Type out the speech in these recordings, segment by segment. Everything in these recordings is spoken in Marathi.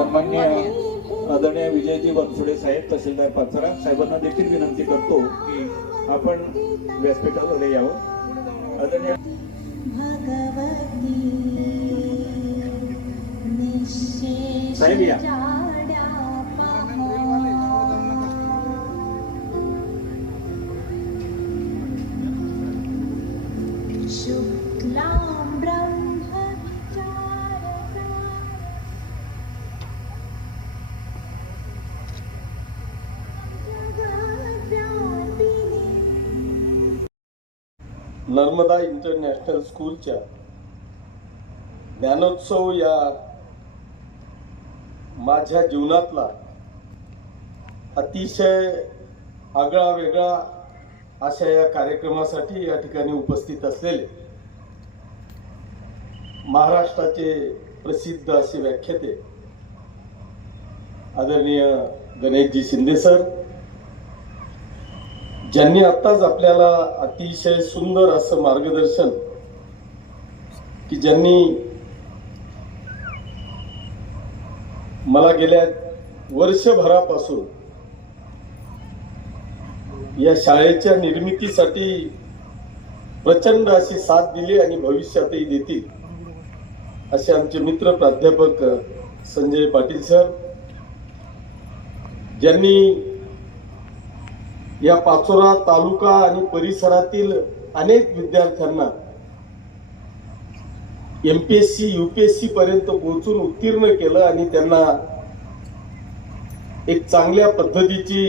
सन्माननीय आदरणीय विजयजी बनसोडे साहेब तहसीलदार पाचोरा साहेबांना देखील विनंती करतो की आपण व्यासपीठावर यावं। आदरणीय साहेब या। नर्मदा इंटरनॅशनल स्कूलच्या ज्ञानोत्सव या माझ्या जीवनातला अतिशय आगळा वेगळा अशा या कार्यक्रमासाठी या ठिकाणी उपस्थित असलेले महाराष्ट्राचे प्रसिद्ध असे व्याख्याते आदरणीय गणेशजी शिंदे सर, ज्यांनी आत्ताच आपल्याला अतिशय सुंदर असं मार्गदर्शन की ज्यांनी मला गेल्या वर्षभरापासून या शाळेच्या निर्मितीसाठी प्रचंड अशी साथ दिली आणि भविष्यातही देतील असे आमचे मित्र प्राध्यापक संजय पाटील सर, ज्यांनी या पाचोरा तालुका आणि परिसरातील अनेक विद्यार्थ्यांना एमपीएससी यूपीएससी पर्यंत पोहोचून उत्तीर्ण केलं आणि त्यांना एक चांगल्या पद्धतीची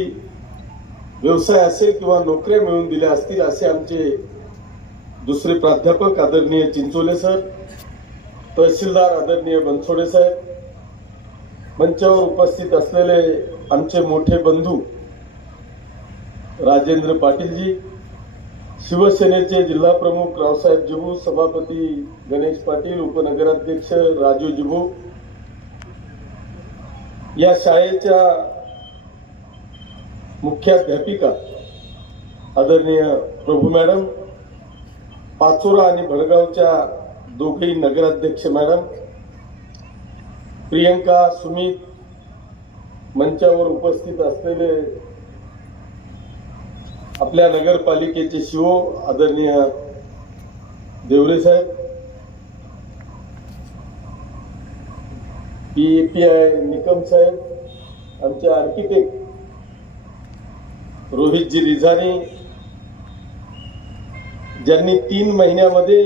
व्यवसाय असेल किंवा नोकऱ्या मिळवून दिल्या असतील असे आमचे दुसरे प्राध्यापक आदरणीय चिंचोले सर, तहसीलदार आदरणीय बनसोडे साहेब, मंचावर उपस्थित असलेले आमचे मोठे बंधू राजेंद्र पाटीलजी, शिवसेनेचे जिल्हा प्रमुख रावसाहेब जिबू, सभापती गणेश पाटील, उपनगराध्यक्ष राजू जिबू, या शाळेच्या मुख्याध्यापिका आदरणीय प्रभू मॅडम, पाचोरा आणि भडगावच्या दोघेही नगराध्यक्ष मॅडम, प्रियंका, सुमित, मंचावर उपस्थित असलेले आपल्या नगरपालिकेचे शिओ आदरणीय देवरे साहेब, पीएपीआय निकम साहेब, आमचे आर्किटेक्ट रोहितजी रिझानी, ज्यांनी 3 महिन्यामध्ये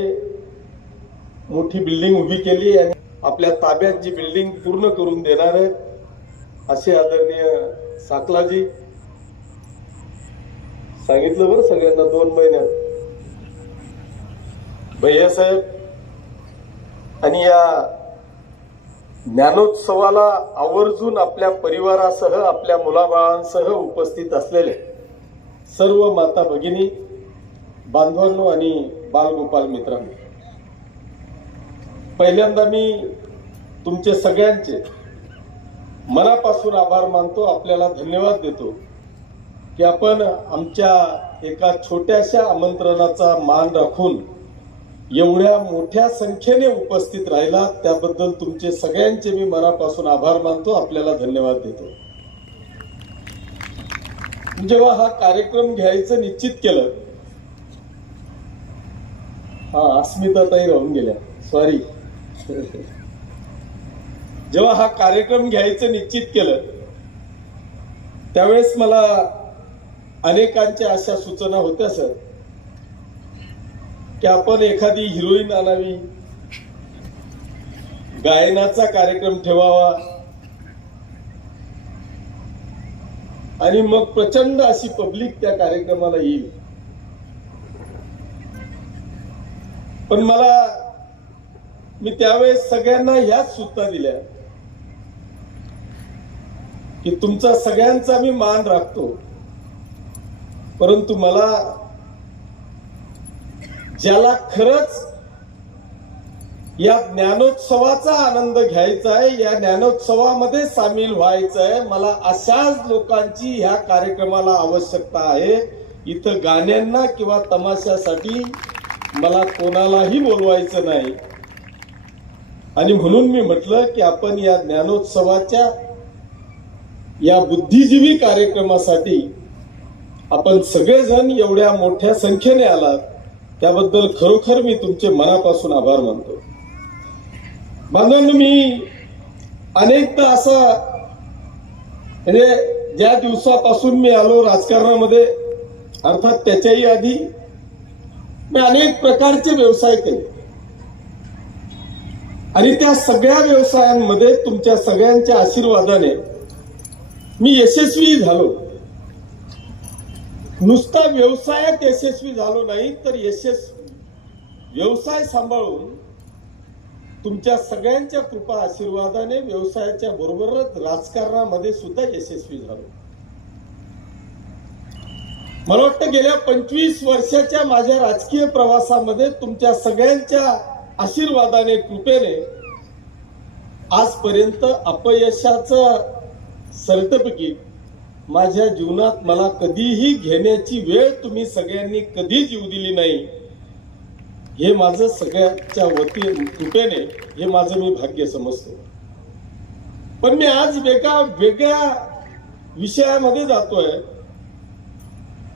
मोठी बिल्डिंग उभी केली आणि आपल्या ताब्यात जी बिल्डिंग पूर्ण करून देणार आहे असे आदरणीय साकलाजी, सांगितलं बरं सगळ्यांना 2 महिन्यात, भैया साहेब, आणि या ज्ञानोत्सवाला आवर्जून आपल्या परिवारासह आपल्या मुलाबाळांसह उपस्थित असलेले सर्व माता भगिनी, बांधवांनो आणि बालगोपाल मित्रांनो, पहिल्यांदा मी तुमचे सगळ्यांचे मनापासून आभार मानतो, आपल्याला धन्यवाद देतो की आपण आमच्या एका छोट्याशा आमंत्रणाचा मान राखून एवढ्या मोठ्या संख्येने उपस्थित राहिला, त्याबद्दल तुमचे सगळ्यांचे मी मनापासून आभार मानतो, आपल्याला धन्यवाद देतो। जेव्हा हा कार्यक्रम घ्यायचं निश्चित केलं, अस्मिताताई राहून गेल्या, सॉरी, जेव्हा हा कार्यक्रम घ्यायचं निश्चित केलं त्यावेळेस मला अनेकांच्या अशा सूचना होत्या सर की आपण एखादी हिरोईन आणावी, गायनाचा कार्यक्रम ठेवावा आणि मग प्रचंड अशी पब्लिक त्या कार्यक्रमाला येईल। पण मी त्यावेळेस सगळ्यांना ह्याच सूचना दिल्या की तुमचा सगळ्यांचा मी मान राखतो, परंतु मला ज्याला खरंच या ज्ञानोत्सवाचा आनंद घ्यायचा आहे, या ज्ञानोत्सवामध्ये सामील व्हायचं आहे, मला अशाच लोकांची ह्या कार्यक्रमाला आवश्यकता आहे। इथं गाण्यांना किंवा तमाशासाठी मला कोणालाही बोलवायचं नाही, आणि म्हणून मी म्हटलं की आपण या ज्ञानोत्सवाच्या या बुद्धिजीवी कार्यक्रमासाठी आपण सगळेजण एवढ्या मोठ्या संख्येने आलात त्याबद्दल खरोखर मी तुमचे मनापासून आभार मानतो. बांधवांनो, मी अनेकदा असा म्हणजे ज्या दिवसापासून मी आलो राजकारणामध्ये, अर्थात त्याच्याही आधी मी अनेक प्रकारचे व्यवसाय केले आणि त्या सगळ्या व्यवसायांमध्ये तुमच्या सगळ्यांच्या आशीर्वादाने मी यशस्वी झालो. नुसता व्यवसायात यशस्वी झालो नाही तर व्यवसाय सांभाळून तुमच्या सगळ्यांच्या कृपा आशीर्वादाने व्यवसायाच्या बरोबरच राजकारणामध्ये सुद्धा यशस्वी झालो. मला वाटतं गेल्या 25 वर्षाच्या माझ्या राजकीय प्रवासामध्ये तुमच्या सगळ्यांच्या आशीर्वादाने, कृपेने आजपर्यंत अपयशाचं सर्टिफिकेट माझ्या जीवनात मला कधीही घेण्याची वेळ तुम्ही सगळ्यांनी कधीच येऊ दिली नाही. हे माझं सगळ्यांच्या कृपेने हे माझं मी भाग्य समजतो. पण मी आज वेगळ्या विषयामध्ये जातोय,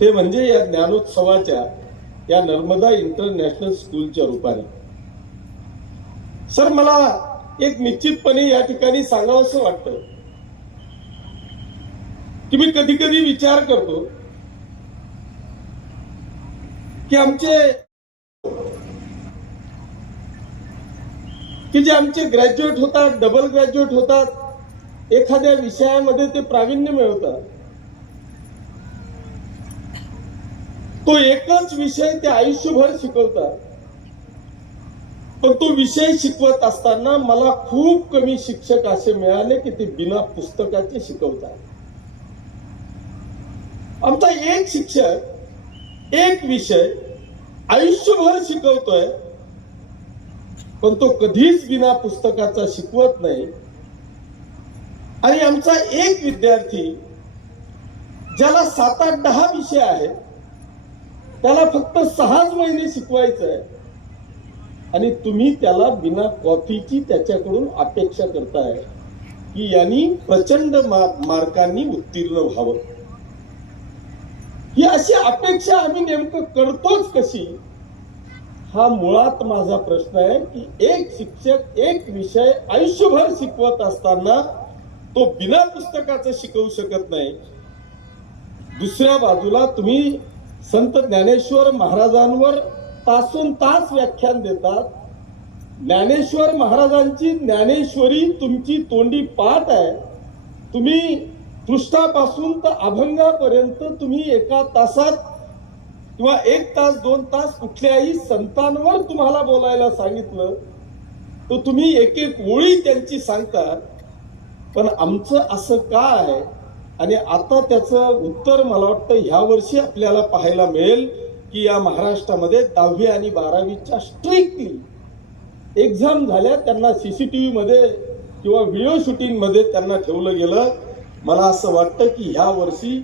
ते म्हणजे या ज्ञानोत्सवाच्या या नर्मदा इंटरनॅशनल स्कूलच्या रूपाने. सर, मला एक निश्चितपणे या ठिकाणी सांगावं असं वाटतं की मी कधी कधी विचार करतो की जे आमचे ग्रॅज्युएट होतात, डबल ग्रॅज्युएट होतात, एखाद्या विषयामध्ये ते प्रावीण्य मिळवतात, तो एकच विषय ते आयुष्यभर शिकवतात. पण तो विषय शिकवत असताना मला खूप कमी शिक्षक असे मिळाले की ते बिना पुस्तकाचे शिकवतात. आमचा एक शिक्षक एक विषय आयुष्यभर शिकवतोय, पण तो कधीच बिना पुस्तकाचा शिकवत नाही. आणि आमचा एक विद्यार्थी ज्याला 7-8-10 विषय आहेत त्याला फक्त 6 महिने शिकवायचं आहे आणि तुम्ही त्याला बिना कॉफीची त्याच्याकडून अपेक्षा करताय की यांनी प्रचंड मार्कांनी उत्तीर्ण व्हावं. ही अशी अपेक्षा आम्ही नेमकं करतोच कशी, हा मुळात माझा प्रश्न आहे. की एक शिक्षक एक विषय आयुष्यभर शिकवत असताना तो बिना पुस्तकाचं शिकवू शकत नाही. दुसऱ्या बाजूला तुम्ही संत ज्ञानेश्वर महाराजांवर तासोन तास व्याख्यान देतात. ज्ञानेश्वर महाराजांची ज्ञानेश्वरी तुमची तोंडी पाठ आहे. तुम्ही पृष्ठापासून तर अभंगापर्यंत तुम्ही एका तासात किंवा 1 तास 2 तास कुठल्याही संतांवर तुम्हाला बोलायला सांगितलं तर तुम्ही एक ओळी त्यांची सांगता. पण आमचं असं का आहे? आणि आता त्याचं उत्तर मला वाटतं ह्या वर्षी आपल्याला पाहायला मिळेल की या महाराष्ट्रामध्ये 10वी आणि 12वीच्या स्ट्रिक्टली एक्झाम झाल्या, त्यांना सीसीटीव्ही मध्ये किंवा व्हिडिओ शूटिंग मध्ये त्यांना ठेवलं गेलं. मला असं वाटतं की ह्या वर्षी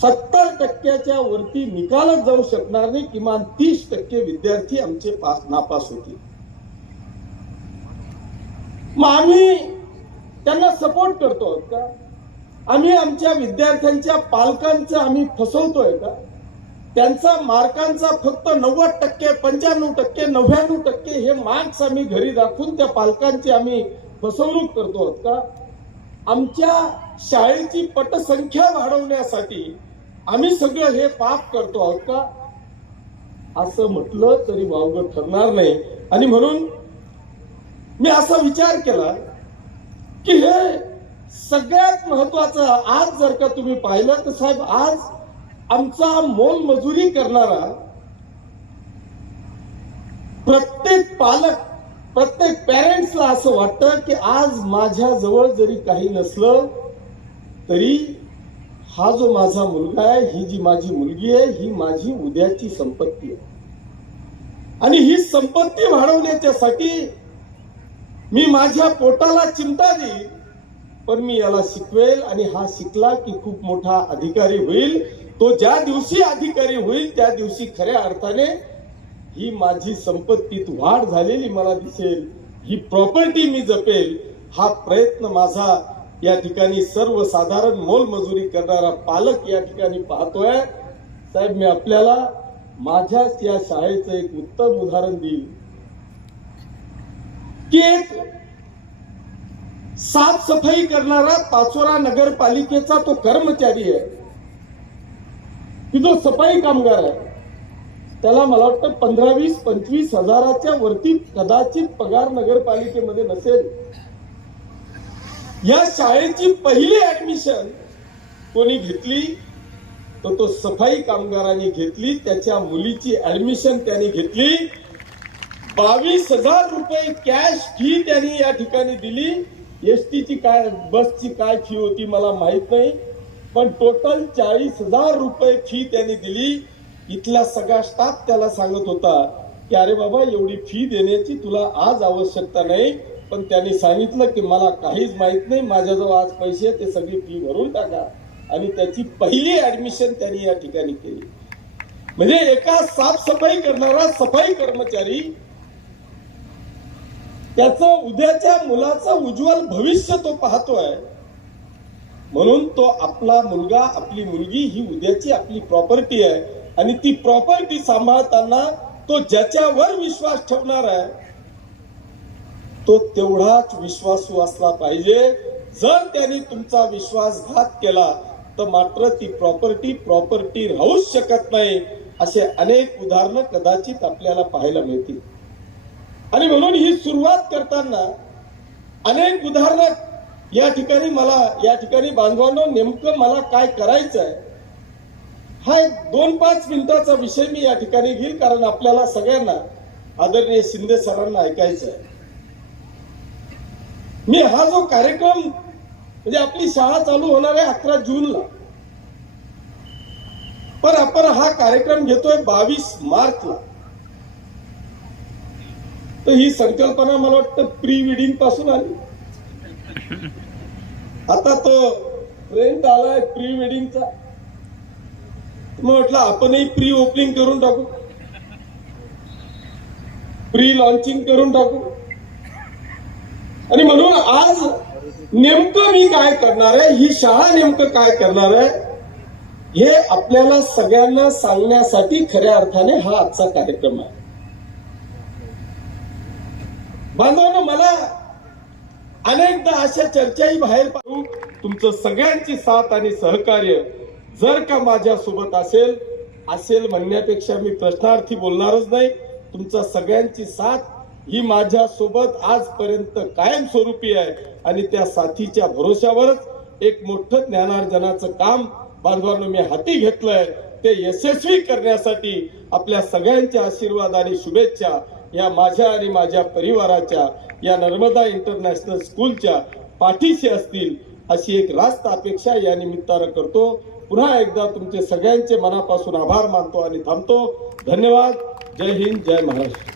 70% वरती निकालच जाऊ शकणार नाही, किमान 30% विद्यार्थी आमचे नापास होतील. मग आम्ही त्यांना सपोर्ट करतो का? आम्ही आमच्या विद्यार्थ्यांच्या पालकांचं आम्ही फसवतोय का? त्यांचा मार्कांचा फक्त 90%, 95%, 99% हे मार्क्स आम्ही घरी दाखवून त्या पालकांची आम्ही फसवणूक करतो का? आमच्या शाळेची पटसंख्या वाढवण्यासाठी आम्ही सगळं हे पाप करतो आहोत का? असं म्हटलं तरी वावगं ठरणार नाही. आणि म्हणून मी असा विचार केला की हे सगळ्यात महत्वाचं. आज जर का तुम्ही पाहिलं तर साहेब, आज आमचा मोलमजुरी करणारा प्रत्येक पालक, प्रत्येक पॅरेंट्सला असं वाटतं की आज माझ्या जवळ जरी काही नसलं तरी हा जो माझा मुलगा आहे, ही जी माझी मुलगी आहे, ही माझी उद्याची संपत्ती आहे. आणि ही संपत्ती वाढवण्याच्यासाठी मी माझ्या पोटाला चिंता देईल, पण मी याला शिकवेल. आणि हा शिकला की खूप मोठा अधिकारी होईल. तो ज्या दिवशी अधिकारी होईल त्या दिवशी खऱ्या अर्थाने ही माझी संपत्तीत वाढ झालेली मला दिसेल. ही प्रॉपर्टी मी जपेल, हा प्रयत्न माझा या ठिकाणी सर्वसाधारण मोलमजुरी करणारा पालक या ठिकाणी पाहतोय. साहेब, मी आपल्याला माझ्याच या शाळेचं एक उत्तम उदाहरण देईल की एक साफसफाई करणारा पाचोरा नगरपालिकेचा तो कर्मचारी आहे की जो सफाई कामगार आहे. त्याला मला वाटतं 15-20-25 हजाराच्या वरती कदाचित पगार नगरपालिकेमध्ये नसेल. या शाळेची पहिली ऍडमिशन कोणी घेतली तर तो सफाई कामगारांनी घेतली. त्याच्या मुलीची ऍडमिशन त्यांनी घेतली. 22,000 रुपये कॅश फी त्यांनी या ठिकाणी दिली. एसटीची काय, बसची काय फी होती मला माहित नाही, पण टोटल 40,000 रुपये फी त्यांनी दिली. इथला सगळा स्टाफ त्याला सांगत होता की अरे बाबा, एवढी फी देण्याची तुला आज आवश्यकता नाही. पण त्यांनी सांगितलं की मला काहीच माहित नाही, माझ्याजवळ आज पैसे, ते सगळी फी भरून टाका. आणि त्याची पहिली ऍडमिशन त्यांनी या ठिकाणी केली. म्हणजे एका साफसफाई करणारा सफाई कर्मचारी त्याचं उद्याच्या मुलाचं उज्ज्वल भविष्य तो पाहतोय. म्हणून तो आपला मुलगा, आपली मुलगी ही उद्याची आपली प्रॉपर्टी आहे. आणि ती प्रॉपर्टी सांभाळताना तो ज्याच्यावर विश्वास ठेवणार आहे तो तेवढाच विश्वासू असला पाहिजे. जर त्यांनी तुमचा विश्वासघात केला तर मात्र ती प्रॉपर्टी राहूच शकत नाही. असे अनेक उदाहरणं कदाचित आपल्याला पाहायला मिळतील. आणि म्हणून ही सुरुवात करताना अनेक उदाहरणं या ठिकाणी बांधवांनो, नेमकं मला काय करायचं आहे हा एक 2-5 मिनिटाचा विषय मी या ठिकाणी घेईल, कारण आपल्याला सगळ्यांना आदरणीय शिंदे सरांना ऐकायचं आहे. मी हा जो कार्यक्रम, म्हणजे आपली शाळा चालू होणार आहे 11 जूनला, पण आपण हा कार्यक्रम घेतोय 22 मार्चला. तर ही संकल्पना मला वाटतं प्री वेडिंग पासून आली. आता तो ट्रेंड आलाय प्री वेडिंगचा. मग म्हटलं आपणही प्री ओपनिंग करून टाकू, प्री लॉन्चिंग करून टाकू. आणि म्हणून आज नेमकं मी काय करणार आहे, ही शाळा नेमकं काय करणार आहे, हे आपल्याला सगळ्यांना सांगण्यासाठी खऱ्या अर्थाने हा आजचा कार्यक्रम आहे. बांधवांनो, मला अनेकदा अशा चर्चाही बाहेर पाहू. तुमचं सगळ्यांची साथ आणि सहकार्य जर का माझ्या सोबत असेल म्हणण्यापेक्षा मी प्रश्नार्थी बोलणारच नाही. तुमच्या सगळ्यांची साथ ही माझ्या सोबत आजपर्यंत कायमस्वरूपी आहे. आणि त्या साथीच्या भरोश्यावरच एक मोठं ज्ञानार्जनाचं काम बांधवांनो मी हाती घेतलंय. ते यशस्वी करण्यासाठी आपल्या सगळ्यांच्या आशीर्वाद आणि शुभेच्छा या माझ्या आणि माझ्या परिवाराच्या, या नर्मदा इंटरनॅशनल स्कूलच्या पाठीशी असतील अशी एक रास्त अपेक्षा या निमित्तानं करतो. पुन्हा एकदा तुमचे सगळ्यांचे मनापासून आभार मानतो आणि थांबतो. धन्यवाद. जय हिंद, जय महाराष्ट्र.